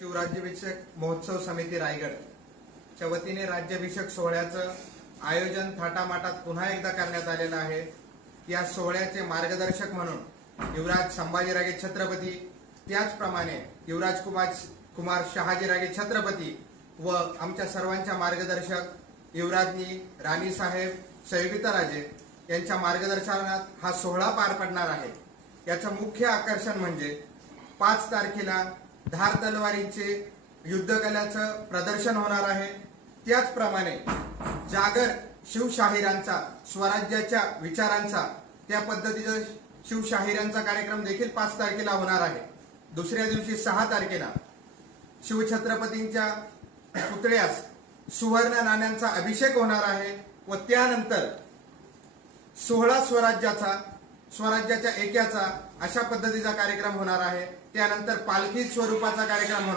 शिवराज्याभिषेक महोत्सव समिती रायगडच्या वतीने राज्याभिषेक सोहळ्याचं आयोजन थाटामाटात पुन्हा एकदा करण्यात आलेलं आहे। या सोहळ्याचे मार्गदर्शक म्हणून युवराज संभाजीराजे छत्रपती, त्याचप्रमाणे युवराज कुमार शहाजीराजे छत्रपती व आमच्या सर्वांच्या मार्गदर्शक युवराज्ञी राणीसाहेब सैविताराजे यांच्या मार्गदर्शनात हा सोहळा पार पडणार आहे। याचं मुख्य आकर्षण म्हणजे 5 तारखेला धार तलवारीचे युद्धकलेचं प्रदर्शन होणार आहे। त्याचप्रमाणे जागर शिवशाहिरांचा, स्वराज्याच्या विचारांचा, त्या पद्धतीचा शिवशाहिरांचा कार्यक्रम देखील 5 तारखेला होणार आहे। दुसऱ्या दिवशी 6 तारखेला शिवछत्रपतींच्या पुतळ्यास सुवर्ण नाण्यांचा अभिषेक होणार आहे व त्यानंतर 16 स्वराज्याच्या ऐक्याचा अशा पद्धतीचा कार्यक्रम होणार आहे। त्यानंतर पालखी स्वरूपाचा कार्यक्रम होणार